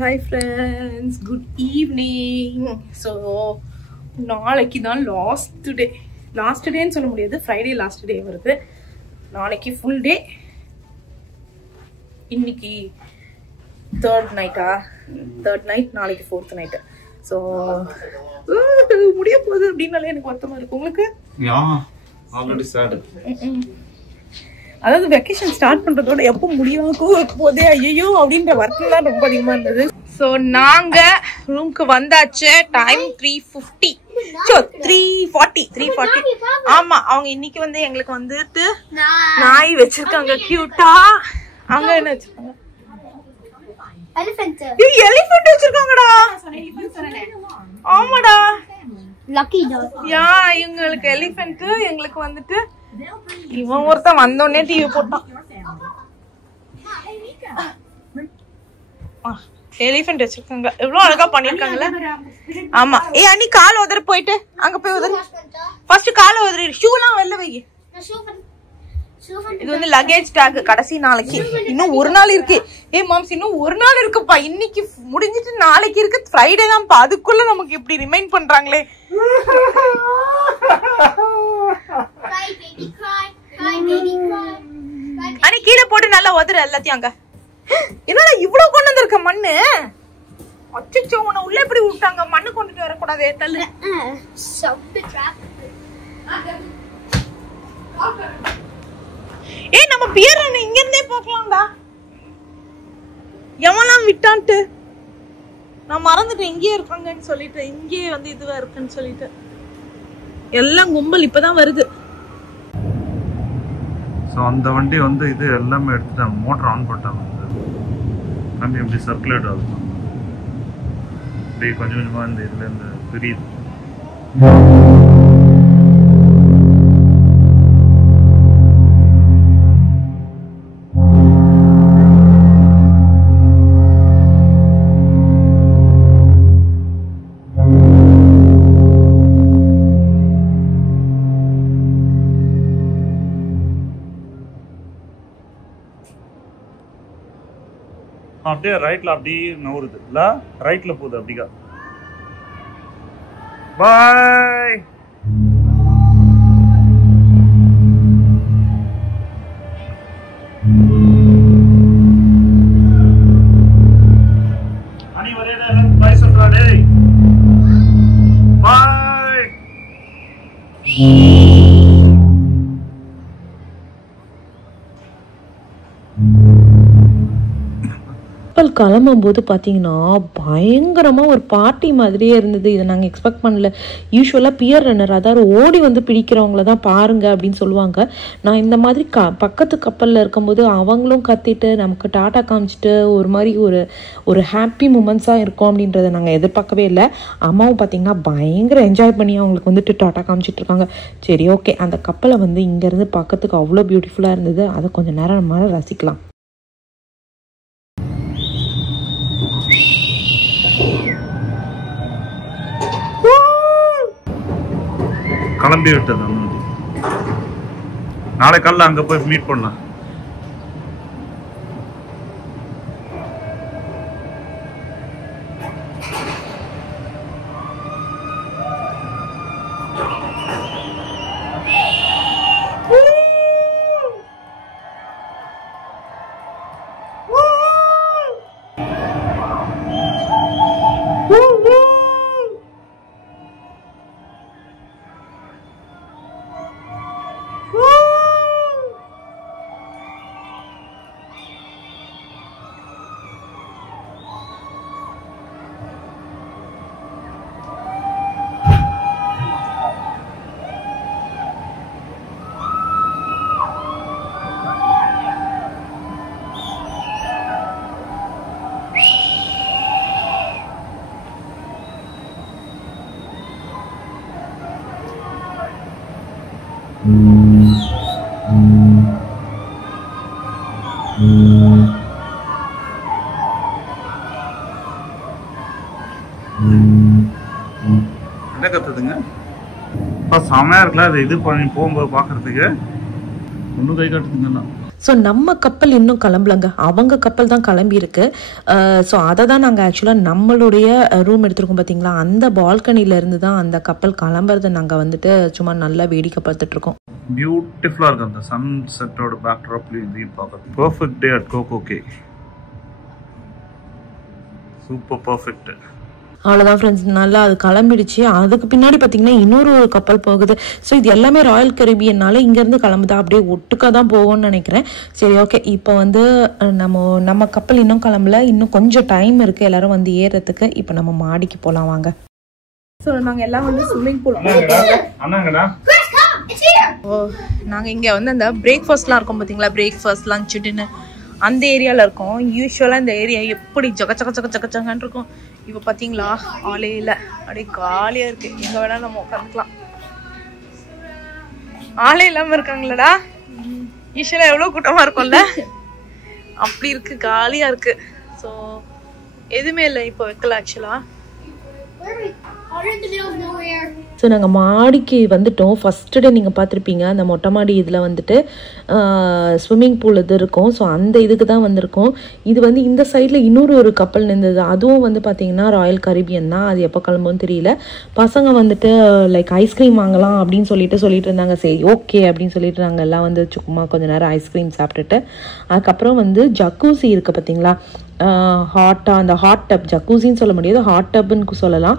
Hi friends, good evening. So நாளைக்கு தான் last டேன்னு சொல்ல முடியாது, ஃப்ரைடே லாஸ்ட் டே வருது. நாளைக்கு ஃபுல் டே, இன்னைக்கு தேர்ட் நைட், நாளைக்கு ஃபோர்த் நைட். ஸோ முடிய போகுது அப்படின்னாலே எனக்கு வருத்தமா இருக்கு. உங்களுக்கு? அதாவது வெக்கேஷன் ஸ்டார்ட் பண்றதோட எப்போ முடியாக்கும் போதே ஐயோ அப்படின்ற ஒர்க் தான் ரொம்ப அதிகமா இருந்தது. ஸோ நாங்க ரூம்க்கு வந்தாச்சு. டைம் 3:50, 3:40. ஆமா, அவங்க இன்னைக்கு வந்து எங்களுக்கு வந்துட்டு நாய் வச்சிருக்காங்க கியூட்டா. அங்க என்ன வச்சிருக்காங்க? எலிஃபென்ட் வச்சிருக்காங்கடா. ஆமாடா, லக்கி டாக். யா, இவங்களுக்கு எலிஃபென்ட், எங்களுக்கு வந்துட்டு இவன் ஒருத்தன் வந்தோடனே டிவி போட்டான். எலிஃபென்ட் வச்சிருக்காங்க, எவ்வளவு அழகா பண்ணிருக்காங்கல்ல. ஆமா. அண்ணி கால் உதற போயிட்டு அங்க போய் உதறு. ஃபர்ஸ்ட் கால் உதறி, ஷூலாம் வெளில வை. இது வந்து லக்கேஜ் டேக். கடைசி நாளைக்கு இன்னும் ஒரு நாள் இருக்கு. மாம்ஸ், இன்னும் ஒரு நாள் இருக்குப்பா. இன்னைக்கு முடிஞ்சிட்டு நாளைக்கு இருக்கு, ஃப்ரைடே தான்ப்பா. அதுக்குள்ள நமக்கு இப்படி ரிமைண்ட் பண்றாங்களே. அனி கீழே போட்டு நல்லா உதற எல்லாத்தையும். அங்க என்னடா இவ்வளவு கொண்டு வந்திருக்க மண்ணு? அச்சச்சோ, உன்னை உள்ள எப்படி விட்டாங்க? மண்ணு கொண்டுட்டு வரக்கூடாது, தள்ளு. நம்ம பியர் இங்க இருந்தே போக்கலாம்டா. எவெல்லாம் விட்டான்ட்டு நான் மறந்துட்டேன். இங்கேயே இருக்காங்கன்னு சொல்லிட்டு, இங்கேயே வந்து இதுவா இருக்குன்னு சொல்லிட்டு எல்லாம் கும்பல் இப்பதான் வருது. ஸோ அந்த வண்டி வந்து இது எல்லாமே எடுத்துட்டாங்க, மோட்டர் ஆன் பண்ணிட்டாங்க. தண்ணி எப்படி சர்க்குலேட் ஆகுது, அப்படியே கொஞ்சம் கொஞ்சமாக இந்த இதுலேருந்து பிரியுது. அப்படியே ரைட்ல அப்படியே நவுறுது இல்ல, ரைட்ல போகுது. அப்படிக்கா பாய். அனி வரேடா, எல்லாரும் பாய் சொல்றா. டேய் பாய். கிளம்பும் போது பார்த்தீங்கன்னா பயங்கரமாக ஒரு பார்ட்டி மாதிரியே இருந்தது. இதை நாங்கள் எக்ஸ்பெக்ட் பண்ணல. யூஸ்வலாக பியர் ரன்னர், அதாவது ஓடி வந்து பிடிக்கிறவங்கள தான் பாருங்க அப்படின்னு சொல்லுவாங்க. நான் இந்த மாதிரி பக்கத்து கப்பலில் இருக்கும்போது அவங்களும் கத்திட்டு நமக்கு டாட்டா காமிச்சிட்டு ஒரு மாதிரி ஒரு ஹாப்பி மூமெண்ட்ஸாக இருக்கும் அப்படின்றத நாங்கள் எதிர்பார்க்கவே இல்லை. அம்மாவும் பார்த்தீங்கன்னா பயங்கர என்ஜாய் பண்ணி அவங்களுக்கு வந்துட்டு டாட்டா காமிச்சிட்டு இருக்காங்க. சரி, ஓகே. அந்த கப்பலை வந்து இங்கேருந்து பார்க்கறதுக்கு அவ்வளோ பியூட்டிஃபுல்லாக இருந்தது. அதை கொஞ்சம் நேரம் நம்ம ரசிக்கலாம். கிளம்பி விட்டது. நாளை காலைல அங்க போய் மீட் பண்ணலாம். என்ன கத்துதுங்க? செமையா இருக்குல்ல அது. இது பண்ணி போகும்போது பாக்குறதுக்கு ஒன்னும் கை காட்டுதுங்கண்ணா. ஸோ நம்ம கப்பல் இன்னும் கிளம்பலங்க, அவங்க கப்பல் தான் கிளம்பி இருக்கு. ஸோ அதை தான் நாங்கள் ஆக்சுவலாக நம்மளுடைய ரூம் எடுத்துருக்கோம் பார்த்தீங்களா, அந்த பால்கனில இருந்து தான் அந்த கப்பல் கிளம்புறதை நாங்கள் வந்துட்டு சும்மா நல்லா வேடிக்கை பார்த்துட்டு இருக்கோம். பியூட்டிஃபுல்லா இருக்கு அந்த சன் செட்டோட பேக்ட்ராப்லயும் இதையும் பார்க்க. பெர்ஃபெக்ட் டே அட் கோகோ கே. Super perfect. அவ்வளோதான் ஃப்ரெண்ட்ஸ், நல்லா அது கிளம்பிடுச்சு. அதுக்கு பின்னாடி பார்த்தீங்கன்னா இன்னொரு கப்பல் போகுது. ஸோ இது எல்லாமே ராயல் கரீபியன்னால இங்கேருந்து கிளம்புதா, அப்படியே ஒட்டுக்காக தான் போகும்னு நினைக்கிறேன். சரி, ஓகே. இப்போ வந்து நம்ம கப்பல் இன்னும் கிளம்பல, இன்னும் கொஞ்சம் டைம் இருக்குது எல்லாரும் வந்து ஏறுறதுக்கு. இப்போ நம்ம மாடிக்கு போகலாம் வாங்க. ஸோ நாங்கள் எல்லாம் வந்து ஸ்விம்மிங் பூல் நாங்கள் இங்கே வந்து அந்த பிரேக்ஃபாஸ்ட்லாம் இருக்கும் பார்த்தீங்களா, பிரேக்ஃபாஸ்ட் லஞ்ச் டின்னர் அந்த ஏரியாவில் இருக்கும். யூஸ்வலாக இந்த ஏரியா எப்படி ஜகச்சகன்னு இருக்கும். இப்போ பார்த்தீங்களா ஆளே இல்லை, அப்படியே காலியாக இருக்குது. எங்கே வேணாலும் நம்ம உட்காந்துக்கலாம். ஆளே இல்லாமல் இருக்காங்களடா. யூஸ்வலாக எவ்வளோ கூட்டமாக இருக்கும்ல, அப்படி இருக்குது, காலியாக இருக்குது. ஸோ எதுவுமே இல்லை இப்போ வைக்கல ஆக்சுவலாக. ஸோ நாங்கள் மாடிக்கு வந்துட்டோம். ஃபஸ்ட்டு டே நீங்கள் பார்த்துருப்பீங்க, அந்த மொட்டை மாடி இதில் வந்துட்டு ஸ்விம்மிங் பூல் இது இருக்கும். ஸோ அந்த இதுக்கு தான் வந்திருக்கோம். இது வந்து இந்த சைடில் இன்னொரு கப்பல் நின்றுது, அதுவும் வந்து பார்த்தீங்கன்னா ராயல் கரீபியன் தான். அது எப்போ கிளம்புன்னு தெரியல. பசங்க வந்துட்டு லைக் ஐஸ்கிரீம் வாங்கலாம் அப்படின்னு சொல்லிட்டு இருந்தாங்க. சரி, ஓகே அப்படின்னு சொல்லிட்டு நாங்கள் எல்லாம் வந்து சும்மா கொஞ்சம் நேரம் ஐஸ்கிரீம் சாப்பிட்டுட்டு, அதுக்கப்புறம் வந்து ஜக்கூசி இருக்குது பார்த்தீங்களா, ஹாட்டாக அந்த ஹாட் டப், ஜக்கூசின்னு சொல்ல முடியாது, ஹாட் டப்புன்னு சொல்லலாம்.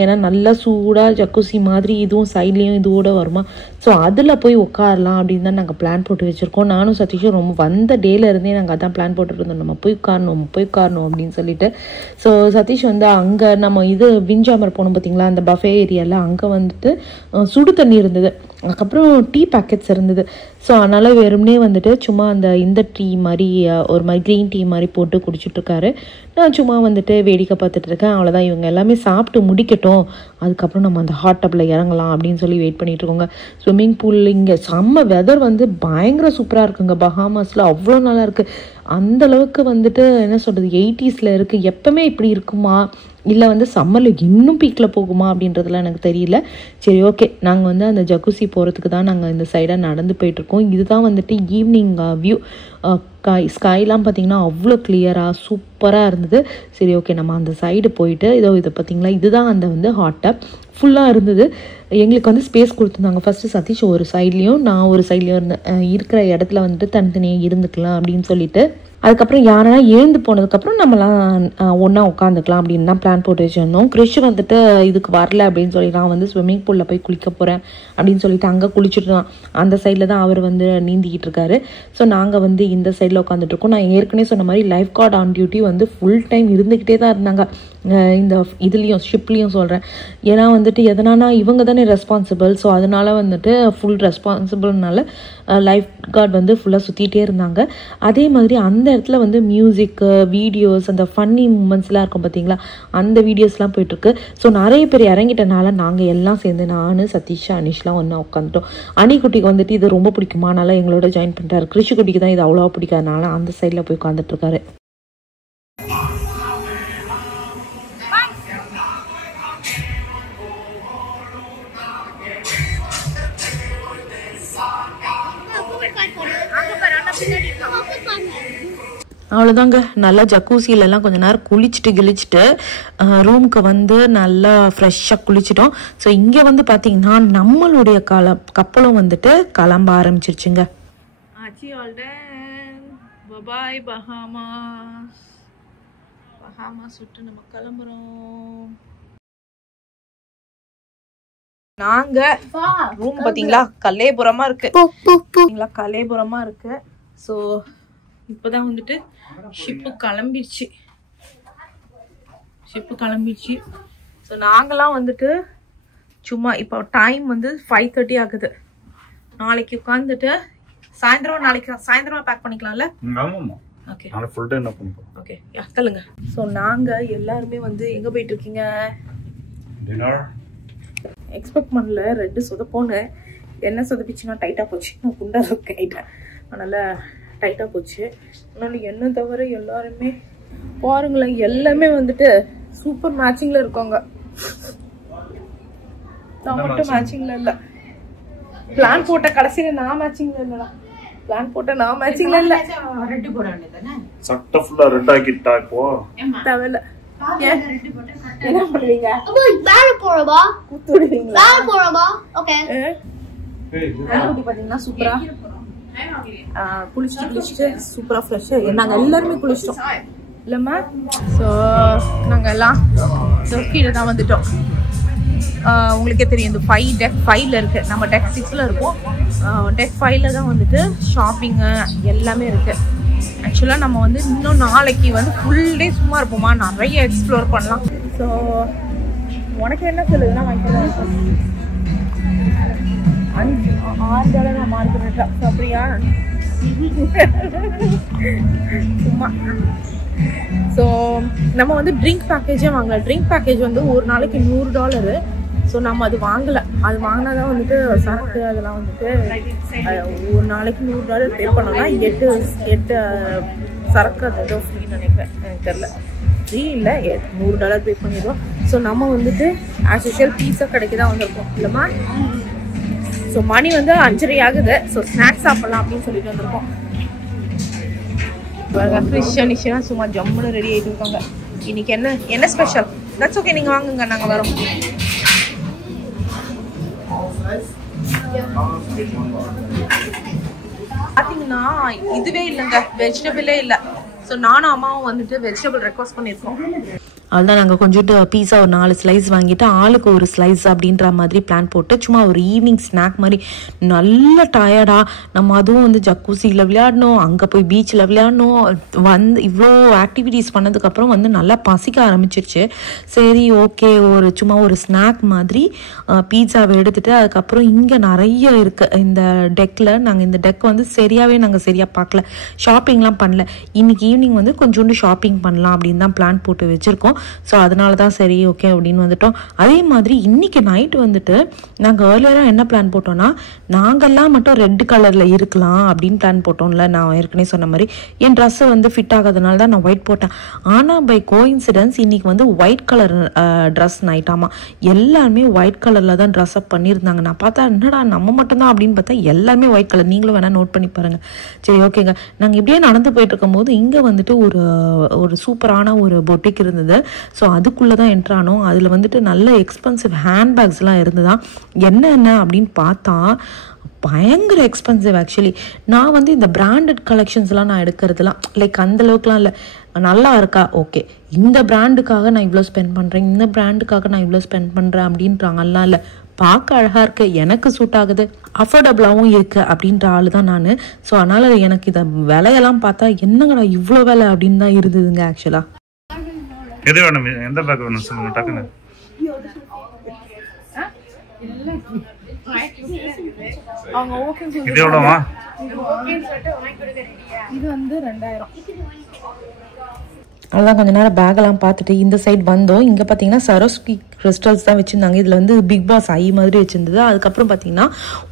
ஏன்னா நல்லா சூடாக ஜக்கூசி மாதிரி இதுவும் சைட்லேயும் இதோட வருமா. ஸோ அதில் போய் உட்காரலாம் அப்படின்னு தான் நாங்கள் பிளான் போட்டு வச்சுருக்கோம். நானும் சதீஷும் ரொம்ப வந்த டேலேருந்தே நாங்கள் அதான் பிளான் போட்டுட்டு இருந்தோம், நம்ம போய் உட்காரணும் அப்படின்னு சொல்லிட்டு. ஸோ சதீஷ் வந்து அங்கே நம்ம இது விஞ்சாமர் போனோம் பார்த்தீங்களா, அந்த பஃபே ஏரியாவில், அங்கே வந்துட்டு சுடு தண்ணி இருந்தது, அதுக்கப்புறம் டீ பேக்கெட்ஸ் இருந்தது. ஸோ அதனால் வெறும்னே வந்துட்டு சும்மா இந்த டீ மாதிரி ஒரு மாதிரி க்ரீன் டீ மாதிரி போட்டு குடிச்சிட்ருக்காரு. நான் சும்மா வந்துட்டு வேடிக்கை பார்த்துட்டு இருக்கேன். அவ்வளோதான், இவங்க எல்லாமே சாப்பிட்டு முடிக்கட்டும், அதுக்கப்புறம் நம்ம அந்த ஹாட் டப்பில் இறங்கலாம் அப்படின்னு சொல்லி வெயிட் பண்ணிட்டு இருக்கோங்க. ஸ்விம்மிங் பூல் இங்கே செம்ம வெதர் வந்து பயங்கர சூப்பராக இருக்குங்க. பஹாமாஸில் அவ்வளோ நல்லா இருக்குது. அந்தளவுக்கு வந்துட்டு என்ன சொல்கிறது, 80s இருக்குது. எப்பவுமே இப்படி இருக்குமா, இல்லை வந்து சம்மரில் இன்னும் பீக்கில் போகுமா அப்படின்றதுலாம் எனக்கு தெரியல. சரி, ஓகே. நாங்கள் வந்து அந்த ஜக்கூசி போகிறதுக்கு தான் நாங்கள் இந்த சைடாக நடந்து போயிட்டுருக்கோம். இதுதான் வந்துட்டு ஈவினிங் வியூ. ஸ்கைலாம் பார்த்திங்கன்னா அவ்வளோ கிளியராக சூப்பராக இருந்தது. சரி, ஓகே, நம்ம அந்த சைடு போயிட்டு இதை பார்த்திங்களா, இதுதான் அந்த வந்து ஹாட் டப் ஃபுல்லாக இருந்தது. எங்களுக்கு வந்து ஸ்பேஸ் கொடுத்துருந்தாங்க. ஃபஸ்ட்டு சதீஷ் ஒரு சைட்லேயும் நான் ஒரு சைட்லேயும் இருந்தேன். இருக்கிற இடத்துல வந்துட்டு தனித்தனியாக இருந்துக்கலாம் அப்படின்னு சொல்லிட்டு. அதுக்கப்புறம் யாரென்னா எழுந்து போனதுக்கப்புறம் நம்மளாம் ஒன்றா உட்காந்துக்கலாம் அப்படின்னு தான் பிளான் போட்டு வச்சுருந்தோம். கிறிஷ் வந்துட்டு இதுக்கு வரல அப்படின்னு சொல்லி நான் வந்து ஸ்விம்மிங் பூலில் போய் குளிக்க போகிறேன் அப்படின்னு சொல்லிட்டு அங்கே குளிச்சுட்டு தான் அந்த சைடில் தான் அவர் வந்து நீந்திக்கிட்டு இருக்காரு. ஸோ நாங்கள் வந்து இந்த சைடில் உட்காந்துட்ருக்கோம். நான் ஏற்கனவே சொன்ன மாதிரி லைஃப் கார்டு ஆன் டியூட்டி வந்து ஃபுல் டைம் இருந்துக்கிட்டே தான் இருந்தாங்க இந்த இதுலேயும் ஷிப்லேயும் சொல்கிறேன். ஏன்னா வந்துட்டு எதனானா இவங்க தானே ரெஸ்பான்சிபிள். ஸோ அதனால் வந்துட்டு ஃபுல் ரெஸ்பான்சிபிள்னால லைஃப் கார்டு வந்து ஃபுல்லாக சுற்றிட்டே இருந்தாங்க. அதே மாதிரி அந்த இடத்துல வந்து மியூசிக்கு, வீடியோஸ், அந்த ஃபன்னி மூமெண்ட்ஸ்லாம் இருக்கும் பார்த்தீங்களா, அந்த வீடியோஸ்லாம் போயிட்டுருக்கு. ஸோ நிறைய பேர் இறங்கிட்டனால நாங்கள் எல்லாம் சேர்ந்து நான், சதீஷ், அனிஷ்லாம் ஒன்றா உட்காந்துட்டோம். அனிக்குட்டிக்கு வந்துட்டு இது ரொம்ப பிடிக்குமா, அதனால் எங்களோட ஜாயின் பண்ணிட்டாரு. கிருஷிக்குட்டிக்கு தான் இது அவ்வளோவா பிடிக்காதனால அந்த சைடில் போய் உட்காந்துட்ருக்காரு. அவ்வளோதாங்க, நல்லா ஜக்கூசிலெல்லாம் கொஞ்சம் நேரம் கிழிச்சிட்டு ரூமுக்கு வந்து நல்லா ஃப்ரெஷ்ஷாக குளிச்சிட்டோம். ஸோ இங்கே வந்து பார்த்தீங்கன்னா நம்மளுடைய கப்பலும் வந்துட்டு கிளம்ப ஆரம்பிச்சிருச்சுங்க. பாய் பஹாமாஸ் விட்டு நம்ம கிளம்புறோம். நாங்க ரூம் பாத்தீங்களா கல்லேபுரமா இருக்கு, கல்லேபுரமா இருக்கு. ஸோ இப்போதான் வந்துட்டு ஷிப்பு கிளம்பிடுச்சு. ஸோ நாங்களாம் வந்துட்டு சும்மா இப்போ டைம் வந்து 5:30 ஆகுது. நாளைக்கு உட்காந்துட்டு சாயந்தரம் பேக் பண்ணிக்கலாம்ல. ஓகே, ஃபுல் டே என்ன பண்ணுவோம். ஓகே, சொல்லுங்க. ஸோ நாங்க எல்லாருமே வந்து எங்க போயிட்டு இருக்கீங்க? டின்னர். எக்ஸ்பெக்ட் பண்ணல, 2 சொதப்போன்னு. என்ன சொதப்பிச்சுன்னா டைட்டாக போச்சு. நான் குண்டா கைட்டேன், அதனால டைட்டாக போச்சு. அதனால என்ன தவிர எல்லாருமே பாருங்களேன், எல்லாமே வந்துட்டு சூப்பர் மேட்சிங்கில் இருக்காங்க. நான் மட்டும் மேட்சிங்கில் இல்லை. பிளான் போட்ட கடைசியில் நான் மேட்சிங்கில் இல்லைடா. பிளான் போட்ட நான் மேட்சிங்ல இல்ல. ரெட் போட வேண்டியதானே? சட்டை ஃபுல்லா ரெட் ஆக்கிட்டா இப்போ. தேவையில்ல. என்ன பண்ணுவீங்க? மேல போறவா? குத்து விடுவீங்களா? மேல போறவா? ஓகே. ஆண்டி பாத்தீங்கன்னா சூப்பரா குளிச்சுட்டு சூப்பரா ஃப்ரெஷ்ஷா நாங்க எல்லாருமே குளிச்சிட்டோம் இல்லம்மா. ஸோ நாங்க எல்லாம் கீழே தான் வந்துட்டோம். உங்களுக்கே தெரியும் இந்த டெக் 5ல இருக்கு. நம்ம டெக் 6ல இருக்கோம். டெக் 5ல தான் வந்துட்டு ஷாப்பிங்கு எல்லாமே இருக்கு. ஆக்சுவலாக நம்ம வந்து இன்னும் நாளைக்கு வந்து ஃபுல் டே சும்மா இருப்போமா, நிறைய எக்ஸ்ப்ளோர் பண்ணலாம். ஸோ உனக்கு என்ன சொல்லுதுன்னா வாங்கிக்கலாம். $6 நான் மார்க்கெட்டா அப்படியா சும்மா. ஸோ நம்ம வந்து ட்ரிங்க் பேக்கேஜே வாங்கலாம். ட்ரிங்க் பேக்கேஜ் வந்து ஒரு நாளைக்கு $100. ஸோ நம்ம அது வாங்கலை. அது வாங்கினா தான் வந்துட்டு சரக்கு அதெல்லாம் வந்துட்டு ஒரு நாளைக்கு $100 பே பண்ணோம்னா 8 சரக்கு அது ஏதோ ஃப்ரீன்னு நினைக்கிறேன். எனக்கு தெரில, ஃப்ரீ இல்லை, $100 பே பண்ணிடுவோம். ஸோ நம்ம வந்துட்டு ஆஸ் யூஷுவல் பீஸா கடைக்கு தான் வந்திருக்கோம் இல்லைம்மா. ஸோ மணி வந்து 5:30 ஆகுது. ஸோ ஸ்நாக்ஸ் சாப்பிட்லாம் அப்படின்னு சொல்லிட்டு வந்திருக்கோம். கிறிஸ்டியனிஷனா சும்மா ஜம்முன்னு ரெடி ஆகிட்டு இருக்காங்க. இன்னைக்கு என்ன ஸ்பெஷல்? தட்ஸ் ஓகே, நீங்கள் வாங்குங்க, நாங்கள் வரோம். பார்த்தீங்கன்னா இதுவே இல்லைங்க, வெஜிடபிளே இல்லை. ஸோ நானும் அம்மாவும் வந்துட்டு வெஜிடபிள் ரெக்வஸ்ட் பண்ணியிருக்கோம். அதுதான் நாங்கள் கொஞ்சோண்டு பீஸா ஒரு 4 ஸ்லைஸ் வாங்கிட்டு ஆளுக்கு ஒரு ஸ்லைஸ் அப்படின்ற மாதிரி பிளான் போட்டு சும்மா ஒரு ஈவினிங் ஸ்நாக் மாதிரி. நல்ல டயர்டாக நம்ம அதுவும் வந்து ஜக்கூசியில் விளையாடணும், அங்கே போய் பீச்சில் விளையாடணும், வந்து இவ்வளோ ஆக்டிவிட்டீஸ் பண்ணதுக்கப்புறம் வந்து நல்லா பசிக்க ஆரம்பிச்சிருச்சு. சரி ஓகே, சும்மா ஒரு ஸ்நாக் மாதிரி பீஸாவை எடுத்துகிட்டு அதுக்கப்புறம் இங்கே நிறைய இருக்குது இந்த டெக்கில். நாங்கள் இந்த டெக் வந்து சரியாக பார்க்கல, ஷாப்பிங்லாம் பண்ணல. இன்னைக்கு ஈவினிங் வந்து கொஞ்சோண்டு ஷாப்பிங் பண்ணலாம் அப்படின்னு தான் பிளான் போட்டு வச்சுருக்கோம். ஸோ அதனால தான் சரி ஓகே அப்படின்னு வந்துட்டோம். அதே மாதிரி இன்னைக்கு நைட்டு வந்துட்டு நாங்கள் ஏர்லியராக என்ன பிளான் போட்டோம்னா, நாங்கள்லாம் மட்டும் ரெட் கலரில் இருக்கலாம் அப்படின்னு பிளான் போட்டோம்ல. நான் ஏற்கனவே சொன்ன மாதிரி என் ட்ரெஸ்ஸை வந்து ஃபிட் ஆகாதனால தான் நான் ஒயிட் போட்டேன். ஆனால் பை கோஇன்சிடென்ஸ் இன்னைக்கு வந்து ஒயிட் கலர் ட்ரெஸ் நைட்டாமா எல்லாருமே ஒயிட் கலரில் தான் ட்ரெஸ் அப் பண்ணியிருந்தாங்க. நான் பார்த்தா என்னடா நம்ம மட்டும்தான் அப்படின்னு பார்த்தா எல்லாருமே ஒயிட் கலர். நீங்களும் வேணால் நோட் பண்ணி பாருங்கள். சரி ஓகேங்க, நாங்கள் இப்படியே நடந்து போயிட்டு இருக்கும்போது இங்கே வந்துட்டு ஒரு சூப்பரான ஒரு பொட்டிக் இருந்தது. ஸோ அதுக்குள்ளே தான் என்ட்ரானோம். அதில் வந்துட்டு நல்ல எக்ஸ்பென்சிவ் ஹேண்ட்பேக்ஸ்லாம் இருந்துதான். என்ன அப்படின்னு பார்த்தா பயங்கர எக்ஸ்பென்சிவ். ஆக்சுவலி நான் வந்து இந்த பிராண்டட் கலெக்ஷன்ஸ்லாம் நான் எடுக்கிறதுலாம் லைக் அந்தளவுக்குலாம் இல்லை. நல்லா இருக்கா ஓகே, இந்த பிராண்டுக்காக நான் இவ்வளோ ஸ்பெண்ட் பண்ணுறேன், இந்த பிராண்டுக்காக நான் இவ்வளோ ஸ்பெண்ட் பண்ணுறேன் அப்படின்றாங்கலாம் இல்லை. பார்க்க அழகாக இருக்குது, எனக்கு சூட் ஆகுது, அஃபோர்டபுளாகவும் இருக்குது அப்படின்ற ஆள் தான் நான். ஸோ அதனால் எனக்கு இதை விலையெல்லாம் பார்த்தா என்னங்கடா இவ்வளோ விலை அப்படின்னு தான் இருந்ததுங்க. ஆக்சுவலாக எது வேணும், எந்த பேக் வேணும் சொல்லுங்க டக்குன்னு. இது எவ்வளோமா? இது வந்து 2000. அதுதான் கொஞ்ச நேரம் பேக்கெல்லாம் பார்த்துட்டு இந்த சைட் வந்தோம். இங்கே பார்த்தீங்கன்னா சரோஸ்கி கிறிஸ்டல்ஸ் தான் வச்சுருந்தாங்க. இதில் வந்து பிக் பாஸ் ஐ மாதிரி வச்சுருந்தது. அதுக்கப்புறம் பார்த்தீங்கன்னா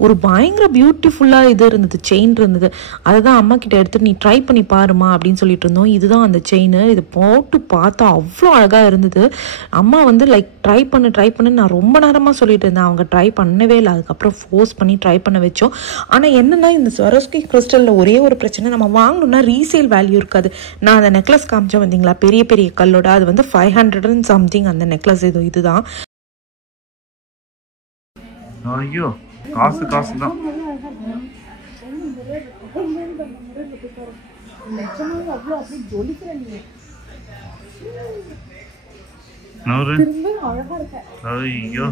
ஒரு பயங்கர பியூட்டிஃபுல்லாக இது இருந்தது, செயின் இருந்தது. அதை தான் அம்மா கிட்ட எடுத்துட்டு நீ ட்ரை பண்ணி பாருமா அப்படின்னு சொல்லிட்டு இருந்தோம். இதுதான் அந்த செயின். இது போட்டு பார்த்தா அவ்வளோ அழகாக இருந்தது. அம்மா வந்து லைக் ட்ரை பண்ணு நான் ரொம்ப நேரமாக சொல்லிட்டு இருந்தேன். அவங்க ட்ரை பண்ணவே இல்லை. அதுக்கப்புறம் ஃபோர்ஸ் பண்ணி ட்ரை பண்ண வச்சோம். ஆனால் என்னென்னா இந்த சரோஸ்கி கிறிஸ்டலில் ஒரே ஒரு பிரச்சனை, நம்ம வாங்கணும்னா ரீசேல் வேல்யூ இருக்காது. நான் அந்த நெக்லஸ் காமிச்சேன் வந்தீங்களா, பெரிய பெரிய கல்லோட, அது வந்து 500 and something அந்த நெக்லஸ். இதுதான். ஐயோ காசு தான். ஐயோ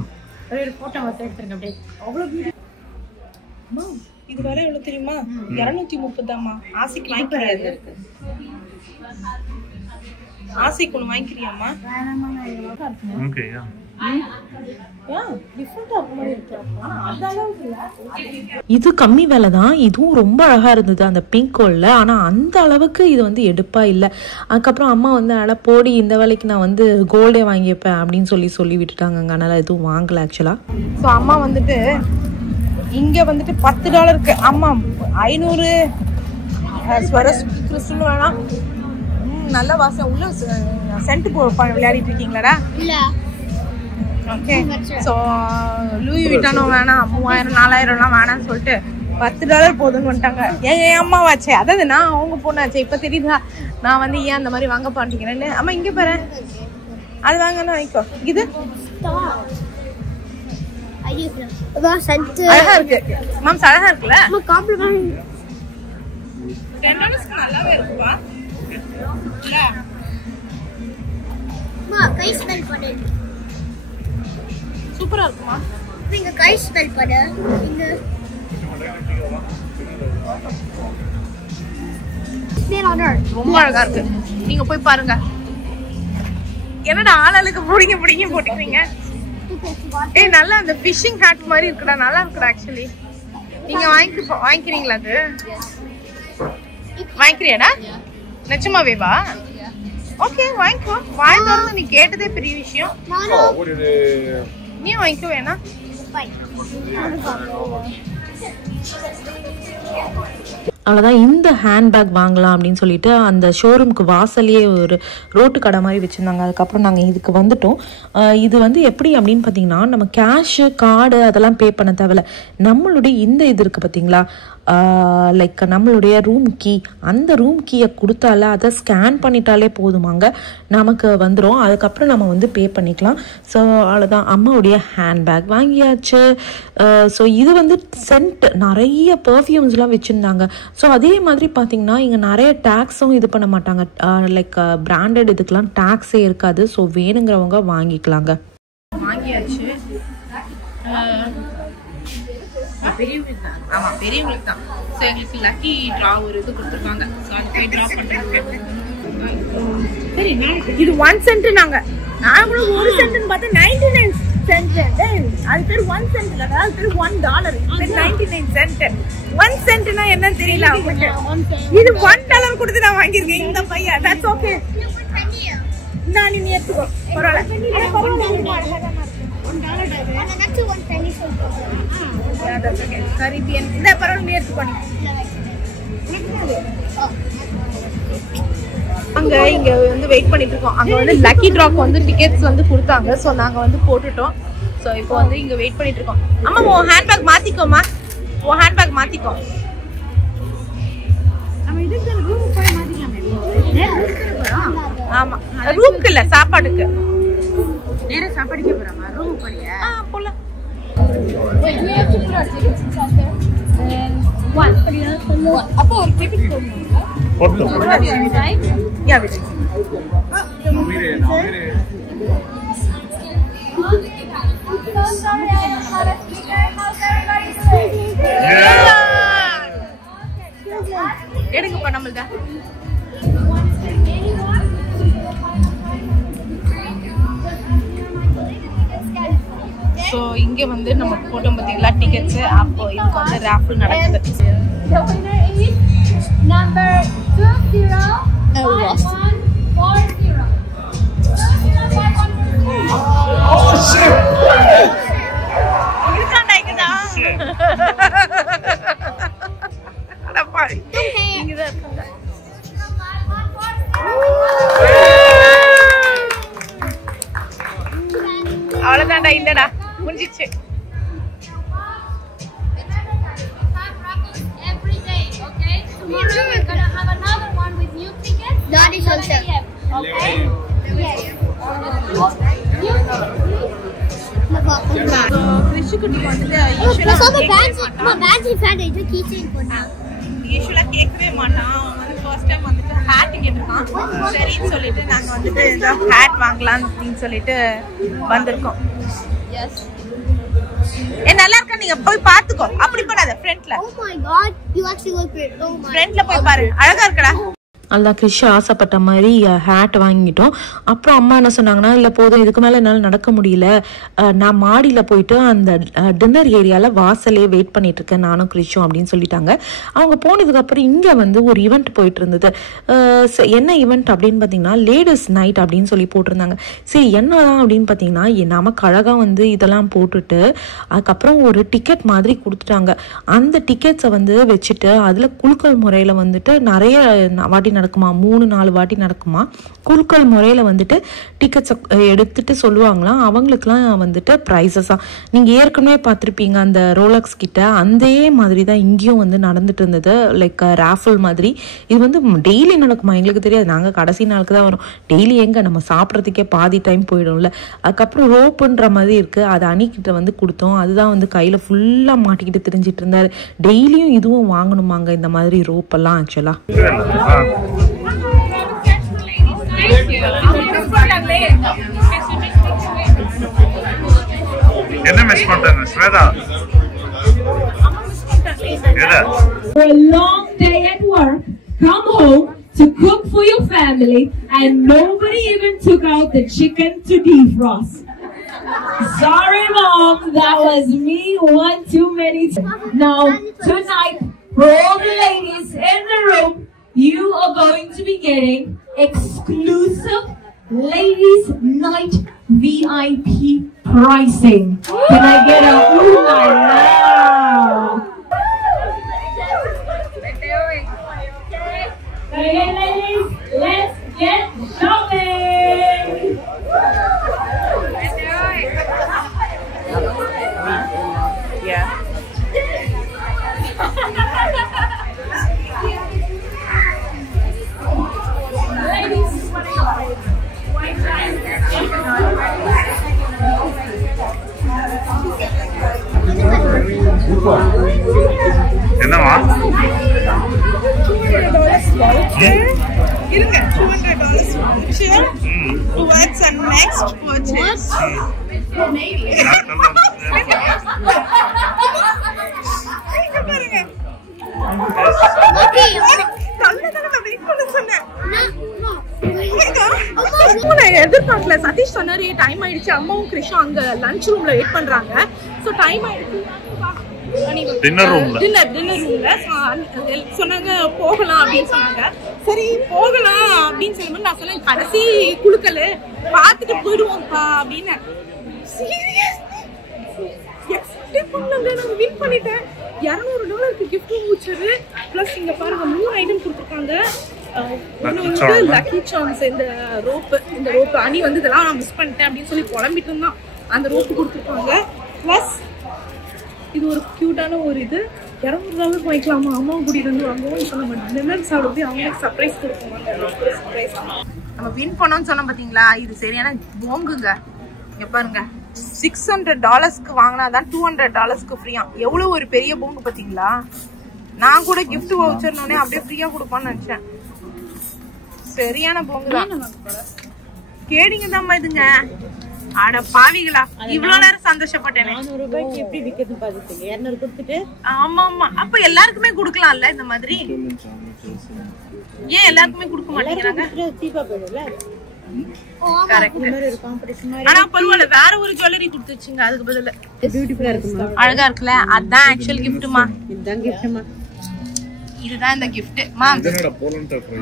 இது வேற எவ்வளவு தெரியுமா? 230 ஆசைக்கு வாங்கிக்கிறாரு. ஆசைக்கு ஒன்று வாங்கிக்கிறியாம்மா? ஓகேயா இது கம்மி விலை தான். இதுவும் ரொம்ப அழகா இருந்தது அந்த பிங்க் கோல்ல. ஆனா அந்த அளவுக்கு இது வந்து எடுப்பா இல்லை. அதுக்கப்புறம் அம்மா வந்து அட போடி, இந்த வேலைக்கு நான் வந்து கோல்டே வாங்கிப்பேன் அப்படின்னு சொல்லி விட்டுட்டாங்க. அதனால எதுவும் வாங்கல ஆக்சுவலா. ஸோ அம்மா வந்துட்டு இங்க வந்துட்டு $10 இருக்கு. அம்மா 500 கிறிஸ்டல் வேணாம். நல்ல வாசம் உள்ள சென்ட் விளையாடிட்டு இருக்கீங்களாடா? இல்ல. ஓகே. ஸோ லூயி விட்டானோ வேணாம், 3000 4000 வேணாம்னு சொல்லிட்டு $10 போதுன்னு வந்துட்டாங்க. என் அம்மாவாச்சே, அதாவது நான் அவங்க பொண்ணாச்சே. இப்போ தெரியுதா நான் வந்து ஏன் அந்த மாதிரி வாங்க பாட்டிக்கிறேன்னு. அம்மா இங்கே பாரு, அது வாங்கன்னு வாங்கிக்கோ. இது அழகா இருக்கு மாம்ஸ், அழகா இருக்குல்ல? $10 நல்லாவே இருக்குப்பா. கை ஸ்மெல் பண்ணு. சூப்பரா இருக்குமா? நீங்க கை ஸ்மெல் பண்ணு. இங்க ரொம்ப அழகா இருக்கு. நீங்க போய் பாருங்க. என்னடா ஆளுக்கு புடிங்க புடிங்க போட்டுக்கிறீங்க? ஏய் நல்லா அந்த ஃபிஷிங் ஹேட் மாதிரி இருக்குடா, நல்லா இருக்குடா. ஆக்சுவலி நீங்க வாங்கிக்கிறீங்களா? அது வாங்கிக்கிறியாடா? நிஜமாவேவா? ஓகே வாங்கிக்கோ. வாங்கிட்டு நீ கேட்டதே பெரிய விஷயம். நீ வாங்கிக்கோ வேணா. அவ்வளோதான். இந்த ஹேண்ட்பேக் வாங்கலாம் அப்படின்னு சொல்லிட்டு அந்த ஷோரூமுக்கு வாசல்லையே ஒரு ரோட்டு கடை மாதிரி வச்சுருந்தாங்க. அதுக்கப்புறம் நாங்கள் இதுக்கு வந்துட்டோம். இது வந்து எப்படி அப்படின்னு பார்த்தீங்கன்னா, நம்ம கேஷு கார்டு அதெல்லாம் பே பண்ண தேவையில்ல. நம்மளுடைய இந்த இது இருக்குது பார்த்தீங்களா, லைக் நம்மளுடைய ரூம் கீ, அந்த ரூம் கீயை கொடுத்தால அதை ஸ்கேன் பண்ணிட்டாலே போதுமாங்க, நமக்கு வந்துடும். அதுக்கப்புறம் நம்ம வந்து பே பண்ணிக்கலாம். ஸோ அவ்வளோதான், அம்மாவுடைய ஹேண்ட்பேக் வாங்கியாச்சு. ஸோ இது வந்து சென்ட் நிறைய பர்ஃப்யூம்ஸ்லாம் வச்சுருந்தாங்க. ஸோ அதே மாதிரி பார்த்தீங்கன்னா இங்கே நிறைய டேக்ஸும் இது பண்ண மாட்டாங்க. லைக் பிராண்டட் இதுக்கெலாம் டேக்ஸே இருக்காது. ஸோ வேணுங்கிறவங்க வாங்கிக்கலாங்க. வாங்கியாச்சு. பெரியவங்களுக்கு தான். ஆமாம் பெரியவங்களுக்கு தான். ஸோ எங்களுக்கு லக்கி ட்ரா ஒரு இது கொடுத்துருக்காங்க. ஸோ அது போய் ட்ரா பண்ணுறாங்க. சரி இது 1 சென்ட். நான் கூட 1 சென்ட்னு பார்த்தா 99 சென்ட். அது பேர் 1 சென்ட் இல்லை, அது பேர் $1. 99 சென்ட். 1 சென்ட்னா என்னன்னு தெரியல உங்களுக்கு. இது $1 கொடுத்து நான் வாங்கியிருக்கேன் இந்த பையன். That's okay. நான் நீ எடுத்துக்கோ, பரவாயில்ல. கரீபியன் இந்த பரவாயில்ல எடுத்துக்கோ. அங்க இங்க வந்து வெயிட் பண்ணிட்டு இருக்கோம். அங்க வந்து லக்கி டிராக்கு வந்து டிக்கெட்ஸ் வந்து கொடுத்தாங்க. ஸோ நாங்க வந்து போட்டுட்டோம். ஸோ இப்போ வந்து இங்க வெயிட் பண்ணிட்டு இருக்கோம். அம்மா உன் ஹேண்ட்பேக் மாத்திக்கோமா, உன் ஹேண்ட்பேக் மாத்திக்கோ. நம்ம இதுக்கு ரூமுக்கு போய் மாத்திக்கலாமே. ஆமா ரூமுக்கு இல்ல, சாப்பாடுக்கு. நேரா சாப்பாடுக்கே போறோமா? ரூமுக்கு போறியா? போலாம். அப்போ ஒரு டிக்கெட் போடணும். யா விடு. எடுங்கப்பா நம்மள்ட்ட. ஸோ இங்கே வந்து நம்ம போட்டோ பார்த்தீங்களா டிக்கெட்ஸு. அப்போ இதுக்கு வந்து ரேஃபிள் நடக்குது. இருக்காண்டா இங்கதான். இங்கதான் இருக்காங்க. அவ்வளவுதான்டா, இல்லடா முடிஞ்சிச்சு. கிறிஸ்குட்டிக்கு வந்துட்டு யூஸ்வலா கேட்கவே மாட்டான். அவன் வந்து ஃபர்ஸ்ட் டைம் வந்துட்டு ஹேட் கேட்டிருக்கான். சரின்னு சொல்லிட்டு நாங்க வந்துட்டு இந்த ஹேட் வாங்கலாம் அப்படின்னு சொல்லிட்டு வந்திருக்கோம். நல்லா இருக்கா? நீங்க போய் பாத்துக்கோ. அப்படி பண்ணாத, ஃப்ரண்ட்ல. Oh my god, you actually look great. Oh my. ஃப்ரண்ட்ல போய் பாரு, அழகா இருக்கடா. அதுதான் கிறிஷ் ஆசைப்பட்ட மாதிரி ஹேட் வாங்கிட்டோம். அப்புறம் அம்மா என்ன சொன்னாங்கன்னா, இல்லை போதும் இதுக்கு மேலே என்னால் நடக்க முடியல, நான் மாடியில் போயிட்டு அந்த டின்னர் ஏரியாவில் வாசலே வெயிட் பண்ணிட்டு இருக்கேன் நானும் கிறிஷும் அப்படின்னு சொல்லிட்டாங்க. அவங்க போனதுக்கப்புறம் இங்கே வந்து ஒரு ஈவெண்ட் போயிட்டு இருந்தது. என்ன ஈவெண்ட் அப்படின்னு பார்த்தீங்கன்னா லேடிஸ் நைட் அப்படின்னு சொல்லி போட்டிருந்தாங்க. சரி என்னதான் அப்படின்னு பார்த்தீங்கன்னா, நமக்கு அழகாக வந்து இதெல்லாம் போட்டுட்டு அதுக்கப்புறம் ஒரு டிக்கெட் மாதிரி கொடுத்துட்டாங்க. அந்த டிக்கெட்ஸை வந்து வச்சுட்டு அதில் குலுக்கல் முறையில் வந்துட்டு நிறைய வாட்டி நடக்குமா, 3-4 வாட்டி நடக்குமா. குழுக்கள் முறையில் வந்துட்டு டிக்கெட்ஸ் எடுத்துட்டு சொல்லுவாங்களாம். அவங்களுக்குலாம் வந்துட்டு ப்ரைஸஸாக நீங்கள் ஏற்கனவே பார்த்துருப்பீங்க அந்த ரோலக்ஸ் கிட்ட, அதே மாதிரி தான் இங்கேயும் வந்து நடந்துட்டு இருந்தது. லைக் ராஃபிள் மாதிரி. இது வந்து டெய்லி நடக்குமா எங்களுக்கு தெரியாது. நாங்கள் கடைசி நாளுக்கு தான் வரும். டெய்லி எங்கே நம்ம சாப்பிட்றதுக்கே பாதி டைம் போயிடும்ல. அதுக்கப்புறம் ரோப்புன்ற மாதிரி இருக்குது, அதை அணிக்கிட்ட வந்து கொடுத்தோம். அதுதான் வந்து கையில் ஃபுல்லாக மாட்டிக்கிட்டு திரிஞ்சிட்டு இருந்தார். டெய்லியும் இதுவும் வாங்கணுமாங்க இந்த மாதிரி ரோப்பெல்லாம் ஆக்சுவலாக. என்ன மிஸ் பண்றாங்க Shweta? For a long day at work, come home to cook for your family, and nobody even took out the chicken to defrost. Sorry, Mom, that was me one too many times. Now, tonight, for all the ladies in the room, you are going to be getting exclusive Ladies Night VIP pricing. Can I get a ooh la la? Okay, ladies, let's get shopping. Yeah. என்னவா? இருங்க, $200 voucher towards a next purchase. எதிர்பார்க்கல. சதீஷ் சொன்னாரு time ஆயிடுச்சு, அம்மாவும் கிருஷ்ணா அங்க lunch ரூம்ல wait பண்றாங்க. So time ஆயிடுச்சு, டின்னர் ரூம்ல சொன்னாங்க போகலாம் அப்படின்னு சொன்னாங்க. சரி போகலாம் அப்படின்னு சொல்லும்போது நான் சொன்னேன் கடைசி குழுக்கள் பார்த்துட்டு போயிடுவோம்ப்பா அப்படின்னு. நாங்க வின் பண்ணிட்டேன். $200 கிஃப்ட் வவுச்சர் பிளஸ் இங்க பாருங்க 3 ஐட்டம் கொடுத்துருக்காங்க. லக்கி சான்ஸ் இந்த ரோப் அணி வந்து இதெல்லாம் நான் மிஸ் பண்ணிட்டேன் அப்படின்னு சொல்லி புலம்பிட்டு இருந்தான். அந்த ரோப்பு கொடுத்துருக்காங்க. பிளஸ் இது ஒரு கியூட்டான ஒரு இது. $200 வாங்கிக்கலாமா, அம்மாவும் கூட்டிட்டு வந்து வாங்குவோம். இப்போ நம்ம டின்னர் சாப்பிட்டு அவங்களுக்கு சர்ப்ரைஸ் கொடுப்போம். சர்ப்ரைஸ் நம்ம வின் பண்ணோம்னு சொன்னோம் பாத்தீங்களா, இது சரியான போங்குங்க. இங்க பாருங்க, $600 வாங்கினாதான் $200 ஃப்ரீயா. எவ்வளவு ஒரு பெரிய போங்கு பாத்தீங்களா. நான் கூட கிஃப்ட் வவுச்சர்னே அப்படியே ஃப்ரீயா கொடுப்பான்னு நினைச்சேன். சரியான போங்கு தான். கேடிங்க தான் இதுங்க. அட பாவிகளா, இவ்வளவு நேரம் சந்தோஷப்பட்டேன். $400 எப்படி விக்கிறது பாத்துங்க. 200 கொடுத்துட்டு ஆமா ஆமா, அப்ப எல்லாருக்குமே கொடுக்கலாம்ல இந்த மாதிரி. ஏன் எல்லாருக்குமே கொடுக்க மாட்டேங்கிறாங்க? சீப்பா போயிடும்ல. கரெக்ட். ஒரு காம்படிஷன் மாதிரி. ஆனா பரவாயில்ல, வேற ஒரு ஜுவல்லரி கொடுத்துச்சுங்க அதுக்கு பதிலா. பியூட்டிஃபுல்லா இருக்குமா, அழகா இருக்குல்ல. அதான் ஆக்சுவல் கிஃப்ட்மா. இதுதான் கிஃப்ட்மா. இதுதான் இந்த கிஃப்ட் மாம்ஸ்.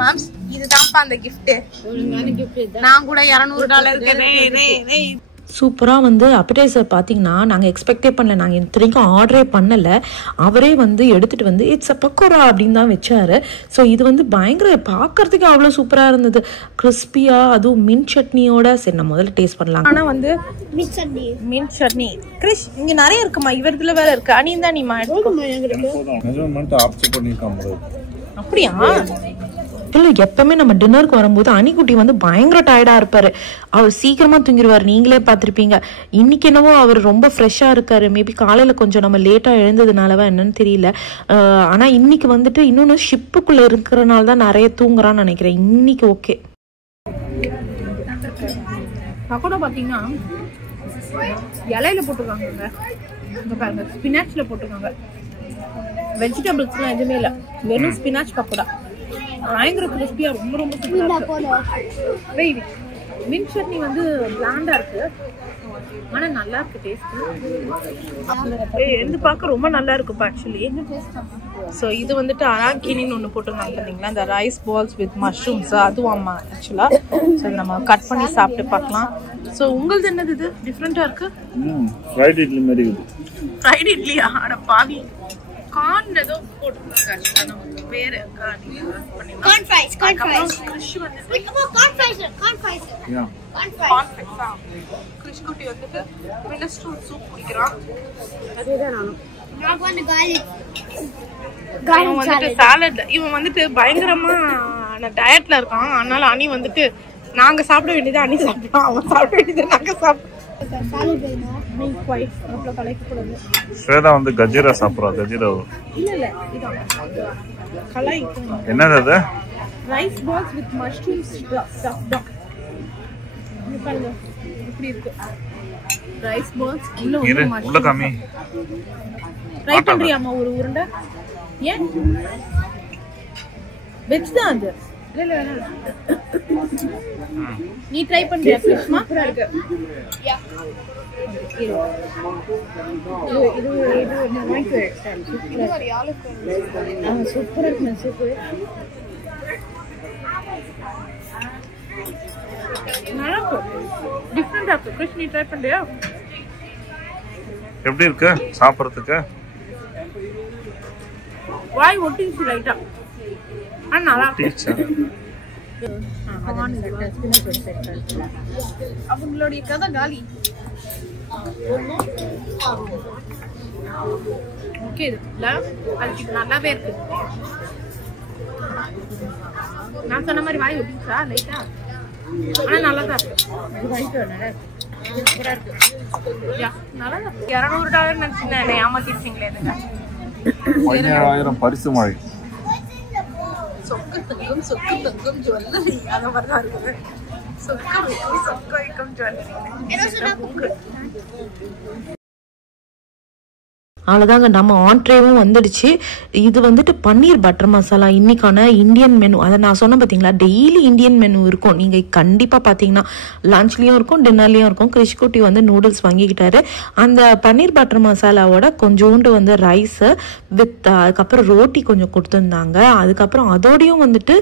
மாம்ஸ் இதுதான்ப்பா அந்த கிஃப்ட். ஒழுங்கான கிஃப்ட் இதுதான். நான் கூட $200 சூப்பராக வந்து அப்பிடைசர் பார்த்தீங்கன்னா நாங்கள் எக்ஸ்பெக்டே பண்ணல. நாங்கள் இத்தனைக்கும் ஆர்டரே பண்ணலை. அவரே வந்து எடுத்துகிட்டு வந்து இட்ஸ் அ பக்கோரா அப்படின்னு தான் வச்சாரு. ஸோ இது வந்து பயங்கர பார்க்கறதுக்கு அவ்வளோ சூப்பராக இருந்தது, கிறிஸ்பியாக, அதுவும் மின் சட்னியோட. சரி நான் முதல்ல டேஸ்ட் பண்ணலாம். ஆனால் வந்து மின் சட்னி கிறிஷ் இங்கே நிறைய இருக்குமா, இவரதுல வேற இருக்கு. அணியும் தான் நீமா அப்படியா? இல்லை, எப்பவுமே நம்ம டின்னருக்கு வரும்போது அணிக்குட்டி வந்து பயங்கர டயர்டாக இருப்பார். அவர் சீக்கிரமாக தூங்கிடுவார். நீங்களே பார்த்துருப்பீங்க. இன்னைக்கு என்னவோ அவர் ரொம்ப ஃப்ரெஷ்ஷாக இருக்காரு. மேபி காலையில் கொஞ்சம் நம்ம லேட்டாக எழுந்ததுனாலவா என்னன்னு தெரியல. ஆனால் இன்னைக்கு வந்துட்டு இன்னொன்று ஷிப்புக்குள்ளே இருக்கிறனால தான் நிறைய தூங்குறான்னு நினைக்கிறேன். இன்னைக்கு ஓகே. பக்கோடா பார்த்தீங்கன்னா இலையில போட்டுருக்காங்க. இங்க பாருங்க, ஸ்பினாச்ல போட்டுருக்காங்க. வெஜிடபிள்ஸ்லாம் எதுவுமே இல்லை, வெறும் ஸ்பினாச் பக்கோடா. பயங்கர கிறிஸ்பியா, ரொம்ப ரொம்ப சூப்பரா இருக்கு. மின் சட்னி வந்து பிளாண்டா இருக்கு, ஆனா நல்லா இருக்கு டேஸ்ட். எந்த பார்க்க ரொம்ப நல்லா இருக்குப்பா ஆக்சுவலி. ஸோ இது வந்துட்டு அராக்கினின்னு ஒன்று போட்டிருந்தாங்க பார்த்தீங்களா, இந்த ரைஸ் பால்ஸ் வித் மஷ்ரூம்ஸ். அதுவும் அம்மா ஆக்சுவலாக. ஸோ நம்ம கட் பண்ணி சாப்பிட்டு பார்க்கலாம். ஸோ உங்களது என்னது இது டிஃப்ரெண்டா இருக்கு? ஃப்ரைட் இட்லி மாதிரி இருக்குது. ஃப்ரைட் இட்லியா? அட பாவி, கார்ன் ஏதோ போட்டுருக்காங்க நமக்கு பேரு Corn fries. கிறிஷ் குட்டி வந்துட்டு மினஸ்ட்ரோல் சூப் குடிக்கிறான். நான் வந்து garlic வந்துட்டு சாலட். இவன் வந்துட்டு பயங்கரமான டயட்ல இருக்கான். அதனால அனி வந்துட்டு நாங்க சாப்பிட வேண்டியது அனி சாப்பிடுவோம், அவன் சாப்பிட வேண்டியது நாங்க சாப்பிடுவோம். ஸ்வேதா வந்து கஜீரா சாப்பிட்றா. கஜீரா என்னது அது? Rice balls with mushrooms stuffed. இப்படி இருக்கு ரைஸ் பால்ஸ். உள்ள காமி. ட்ரை பண்றியாமா ஒரு உருண்டை? ஏன் வெஜ் தான் அது. இல்ல நீ ட்ரை பண்றியா? சூப்பரா இருக்கு. சூப்பரா இருக்கு. சூப்பர் நல்லா இருக்கு. டிஃபரெண்டா இருக்கு. கிறிஷ் நீ ட்ரை பண்றியா? எப்படி இருக்கு சாப்பிட்றதுக்கு? வாய் ஒட்டிச்சு ரைட்டா. நல்லா இருக்கு. அவங்களுடைய கதை காலி. ஓகே அதுக்கு நல்லாவே இருக்கு. நான் சொன்ன மாதிரி வாய் ஒட்டிச்சா லைட்டா? ஆனா நல்லா தான் இருக்கு. $200 நினைச்சீங்க என்ன ஏமாத்திருச்சீங்களே. 17,000 பரிசு மழை. சொக்கு தங்கும் ஜுவல்லரி அந்த மாதிரி தான் இருக்குது. சொக்கு வைக்கும் ஜுவல்லரி. அவ்வளோதாங்க, நம்ம ஆண்ட்ரேவும் வந்துடுச்சு. இது வந்துட்டு பன்னீர் பட்டர் மசாலா இன்னைக்கான இந்தியன் மெனு. அதை நான் சொன்னேன் பார்த்தீங்களா, டெய்லி இந்தியன் மெனு இருக்கும். நீங்கள் கண்டிப்பாக பார்த்தீங்கன்னா லஞ்ச்லேயும் இருக்கும், டின்னர்லேயும் இருக்கும். கிறிஷ் குட்டி வந்து நூடுல்ஸ் வாங்கிக்கிட்டாரு. அந்த பன்னீர் பட்டர் மசாலாவோட கொஞ்சோண்டு வந்து ரைஸு வித் அதுக்கப்புறம் ரோட்டி கொஞ்சம் கொடுத்துருந்தாங்க. அதுக்கப்புறம் அதோடையும் வந்துட்டு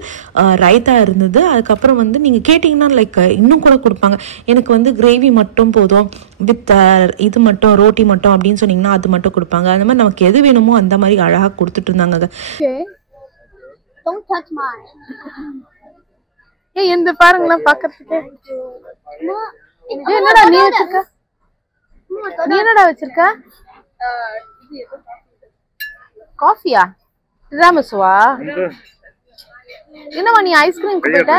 ரைத்தா இருந்தது. அதுக்கப்புறம் வந்து நீங்கள் கேட்டிங்கன்னா லைக் இன்னும் கூட கொடுப்பாங்க. எனக்கு வந்து கிரேவி மட்டும் போதும் வித் இது மட்டும் ரோட்டி மட்டும் அப்படின்னு சொன்னீங்கன்னா அது மட்டும் கொடுப்பாங்க. அந்த மாதிரி நமக்கு எது வேணுமோ அந்த மாதிரி அழகா கொடுத்துட்டு இருந்தாங்க. Don't touch mine. ஏய் இந்த பாருங்களா பாக்கிறதுக்கு. என்னடா நீ வச்சிருக்க? நீ என்னடா வச்சிருக்க? காஃபியா? டிராமிசுவா? என்னமா நீ ஐஸ்கிரீம் போயிட்ட?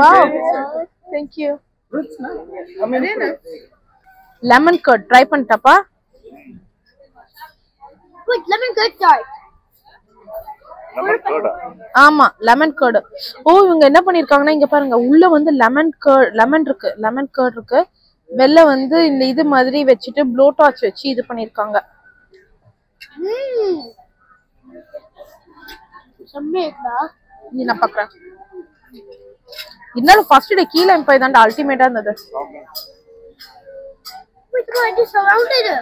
Wow. Thank you. Lemon curd try பண்ணிட்டப்பா? Wait, lemon curd tart. ஆமா லெமன் கர்ட். ஓ இவங்க என்ன பண்ணிருக்காங்கன்னா இங்க பாருங்க, உள்ள வந்து லெமன் கர்ட் இருக்கு. வெள்ள வந்து இந்த இது மாதிரி வச்சுட்டு ப்ளோ டார்ச் வச்சு இது பண்ணிருக்காங்க. செம்மேடா. நீ நான் பாக்குறேன். இருந்தாலும் ஃபர்ஸ்ட் டே கீழ போய் தான் அல்டிமேட்டா இருந்தது. Wait, go ahead, surrounded it.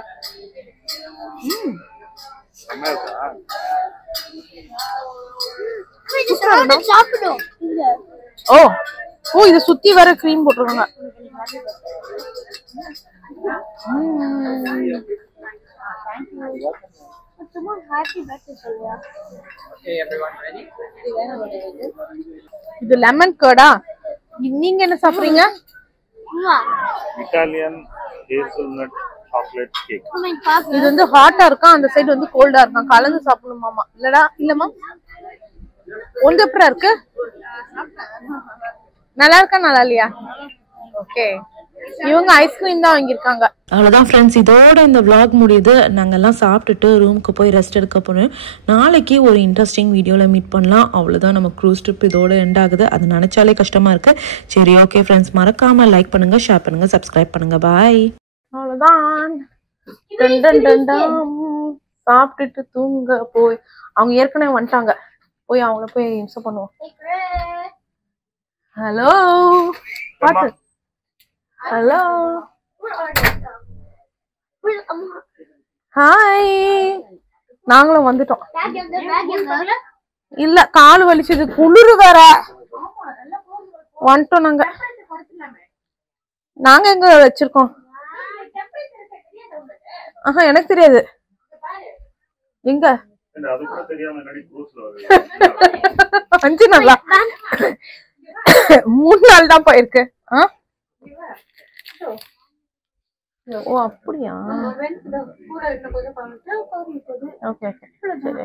Wait, surrounded சாப்பிடும். ஓ ஓ இது சுத்தி வர கிரீம் போட்டுருக்காங்க. இது லெமன் கர்டா? நீங்க என்ன சாப்பிடுறீங்க? Italian hazelnut chocolate cake. இது வந்து ஹாட்டா இருக்கா, அந்த சைடு வந்து கோல்டா இருக்கா. கலந்து சாப்பிடணுமாமா. இல்லடா இல்லம்மா ஒன்று எப்படி இருக்கு? நல்லா இருக்கா நல்லா இல்லையா? ஓகே இவங்க ஐஸ்கிரீம் தான் வாங்கியிருக்காங்க. அவ்வளோதான் ஃப்ரெண்ட்ஸ், இதோட இந்த vlog முடியுது. நாங்கள்லாம் சாப்பிட்டுட்டு ரூமுக்கு போய் ரெஸ்ட் எடுக்க போகிறோம். நாளைக்கு ஒரு இன்ட்ரெஸ்டிங் வீடியோவில் மீட் பண்ணலாம். அவ்வளோதான், நம்ம க்ரூஸ் ட்ரிப் இதோட எண்ட் ஆகுது. அது நினச்சாலே கஷ்டமாக இருக்குது. சரி ஓகே ஃப்ரெண்ட்ஸ், மறக்காமல் லைக் பண்ணுங்கள், ஷேர் பண்ணுங்கள், சப்ஸ்கிரைப் பண்ணுங்கள். பாய். அவ்வளோதான், சாப்பிட்டுட்டு தூங்க போய் அவங்க ஏற்கனவே வந்துட்டாங்க. போய் அவங்கள போய் இம்சை பண்ணுவோம். ஹலோ பாத்து. ஹலோ ஹாய், நாங்களும் வந்துட்டோம். இல்ல கால் வலிச்சது, குளிரு வேற. வந்துட்டோம் நாங்க எங்க வச்சிருக்கோம். ஆஹா எனக்கு தெரியாது. எங்க அது கூட தெரியாம என்னடி க்ரூஸ்ல 5 நாளா 3 நாள் தான் போயிருக்கு. ஓ அப்படியா? ஓகே ஓகே சரி.